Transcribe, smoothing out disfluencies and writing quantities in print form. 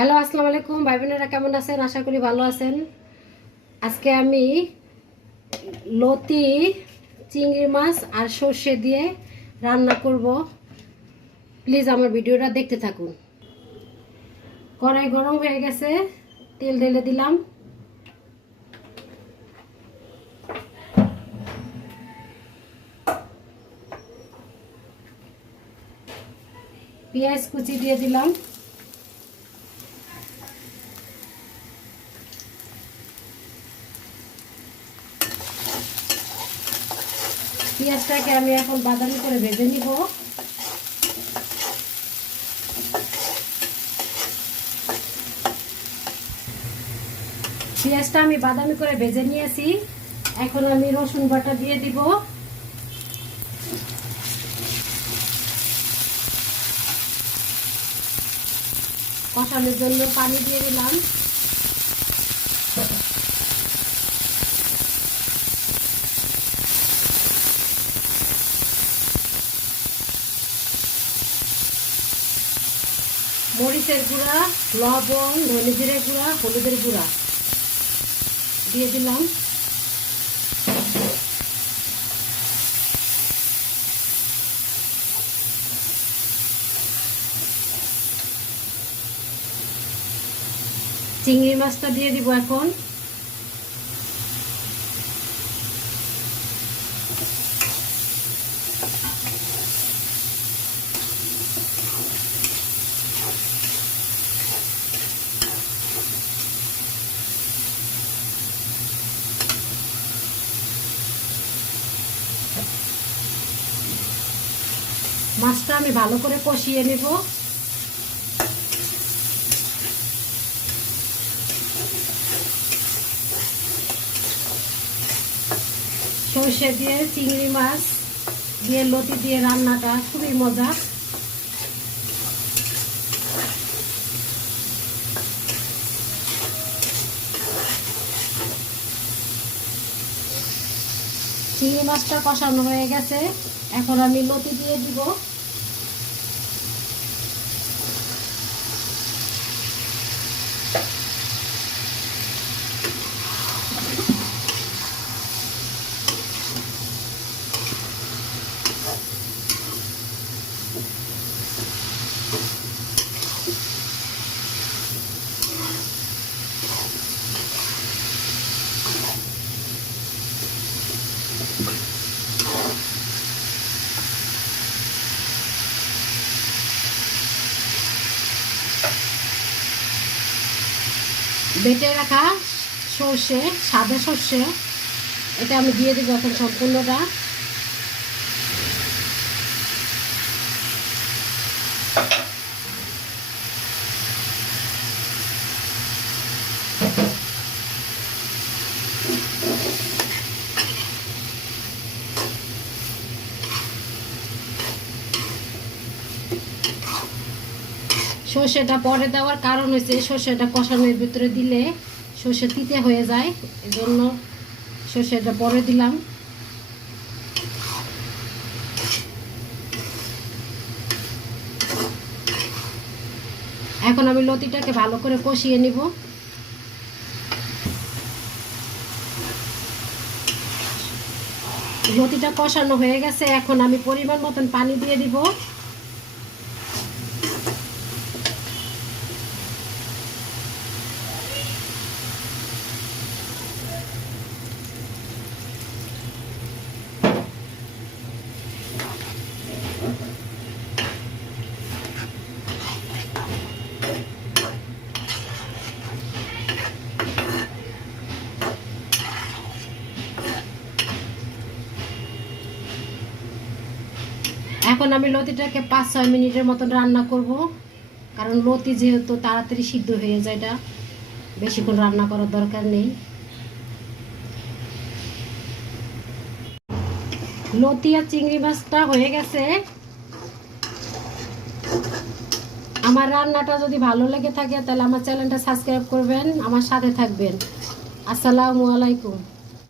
Hello, আসসালামু আলাইকুম ভাই বোনেরা, কেমন আছেন? আশা করি ভালো আছেন। আজকে আমি লতি চিংড়ি মাছ আর সর্ষে দিয়ে রান্না করব। প্লিজ আমার ভিডিওটা দেখতে থাকুন। কড়াই গরম হয়ে গেছে, তেল ঢেলে দিলাম। পেঁয়াজ কুচি দিয়ে দিলাম। পেঁয়াজটাকে আমি এখন বাদামি করে ভেজে নিব। পেঁয়াজটা আমি বাদামি করে ভেজে নিয়েছি। এখন আমি রসুন বাটা দিয়ে দিব। কষানোর জন্য পানি দিয়ে দিলাম। মরিচের গুঁড়া, লবণ, ধনে জিরে গুঁড়া, হলুদের গুঁড়া দিয়ে দিলাম। চিংড়ি মাছটা দিয়ে দিব এখন। মাছটা আমি ভালো করে কষিয়ে নেব। সর্ষে দিয়ে চিংড়ি মাছ দিয়ে লতি দিয়ে রান্নাটা খুবই মজা। চিংড়ি মাছটা কষানো হয়ে গেছে, এখন আমি লতি দিয়ে দিব। বেটে রাখা সর্ষে, সাদা সর্ষে, এটা আমি দিয়ে দেবো এখন সম্পূর্ণটা। সর্ষেটা পরে দেওয়ার কারণ হচ্ছে সর্ষেটা কষানোর ভিতরে দিলে সর্ষে তিতে হয়ে যায়, এজন্য সর্ষেটা পরে দিলাম। এখন আমি লতিটাকে ভালো করে কষিয়ে নিব। লতিটা কষানো হয়ে গেছে, এখন আমি পরিমাণ মতন পানি দিয়ে দিব। এখন আমি লতিটাকে 5-6 মিনিটের মতন রান্না করব, কারণ লতি যেহেতু তাড়াতাড়ি সিদ্ধ হয়ে যায়, এটা বেশিক্ষণ রান্না করার দরকার নেই। লতি আর চিংড়ি মাছটা হয়ে গেছে। আমার রান্নাটা যদি ভালো লেগে থাকে তাহলে আমার চ্যানেলটা সাবস্ক্রাইব করবেন, আমার সাথে থাকবেন। আসসালামু আলাইকুম।